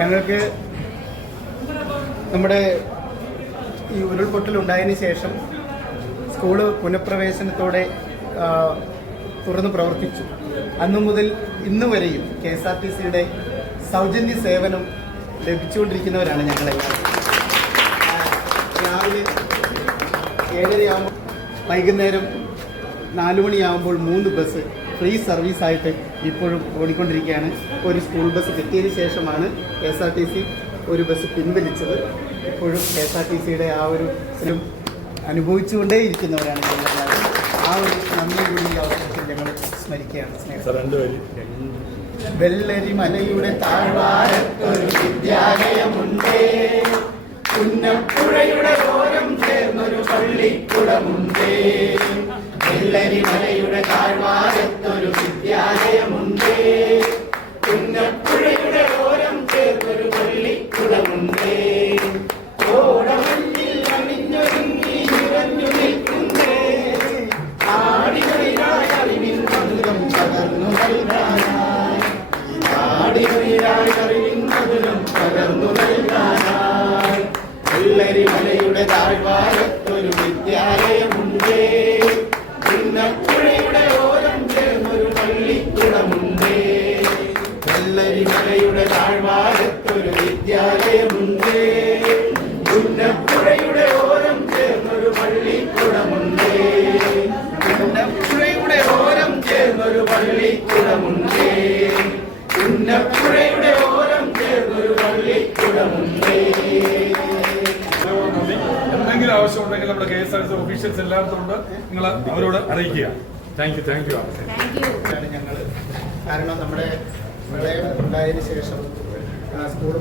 ഞങ്ങൾക്ക് നമ്മുടെ ഈ ഉരുൾപൊട്ടലുണ്ടായതിന് ശേഷം സ്കൂള് പുനഃപ്രവേശനത്തോടെ തുറന്ന് പ്രവർത്തിച്ചു. അന്നു മുതൽ ഇന്ന് വരെയും KSRTCയുടെ സൗജന്യ സേവനം ലഭിച്ചുകൊണ്ടിരിക്കുന്നവരാണ് ഞങ്ങളെല്ലാം. രാവിലെ 7:30 വൈകുന്നേരം 4 മണിയാകുമ്പോൾ 3 ബസ് ഫ്രീ സർവീസായിട്ട് ഇപ്പോഴും ഓടിക്കൊണ്ടിരിക്കുകയാണ്. ഒരു സ്കൂൾ ബസ് കിട്ടിയതിന് ശേഷമാണ് KSRTC ഒരു ബസ് പിൻവലിച്ചത്. ഇപ്പോഴും KSRTCയുടെ ആ ഒരു അനുഭവിച്ചുകൊണ്ടേയിരിക്കുന്നവരാണ് ഞങ്ങളെല്ലാവരും. ആ ഒരു നന്ദി കൂടി ഈ അവസരത്തിൽ ഞങ്ങൾ സ്മരിക്കുകയാണ്. വെള്ളരി മലയുടെ താഴ്വാരത്തൊരു വിദ്യാലയമുണ്ട്, പുന്നപ്പുഴയുടെ ഓരം ചേർന്നൊരു പള്ളിക്കുടമുണ്ട്. വെള്ളരി മലയുടെ താഴ്വാരത്തൊരു വിദ്യാലയമുണ്ട്, പുന്നപ്പുഴയുടെ ഓരം ചേർന്നൊരു പള്ളിക്കുടമുണ്ട്. ഓടമഞ്ഞിൽ അണിഞ്ഞൊരുങ്ങി നിറഞ്ഞു നിൽക്കുന്നേ, ആടികളിലായി അറിവിൻ മധുരം പകർന്നു നൽകാനായി, ആടികളിലായി അറിവിൻ മധുരം പകർന്നു നൽകാനായി. വെള്ളരി മലയുടെ താഴ്വാരത്തൊരു വിദ്യാലയമുണ്ട്, പുന്നപ്പുഴയുടെ ഓരം ചേർന്നൊരു പള്ളിക്കുടമുണ്ട്. വെള്ളരി മലയുടെ താഴ്വാരത്തൊരു വിദ്യാലയമുണ്ട്, പുന്നപ്പുഴയുടെ ഓരം ചേർന്നൊരു പള്ളിക്കുടമുണ്ട്. പുന്നപ്പുഴയുടെ ഓരം ചേർന്നൊരു പള്ളിക്കുടമുണ്ട്, പുന്നപ്പുഴയുടെ ഓരം ചേർന്നൊരു പള്ളിക്കുടമുണ്ട്. എന്തെങ്കിലും ആവശ്യമുണ്ടെങ്കിൽ നമ്മുടെ KSRTC ഓഫീഷ്യൽസ് എല്ലായിടത്തും ഉണ്ട്, നിങ്ങൾ അവരോട് അറിയിക്കുക. താങ്ക് യു ഞങ്ങൾ കാരണം നമ്മുടെ പ്രളയം ഉണ്ടായതിനു ശേഷം സ്കൂൾ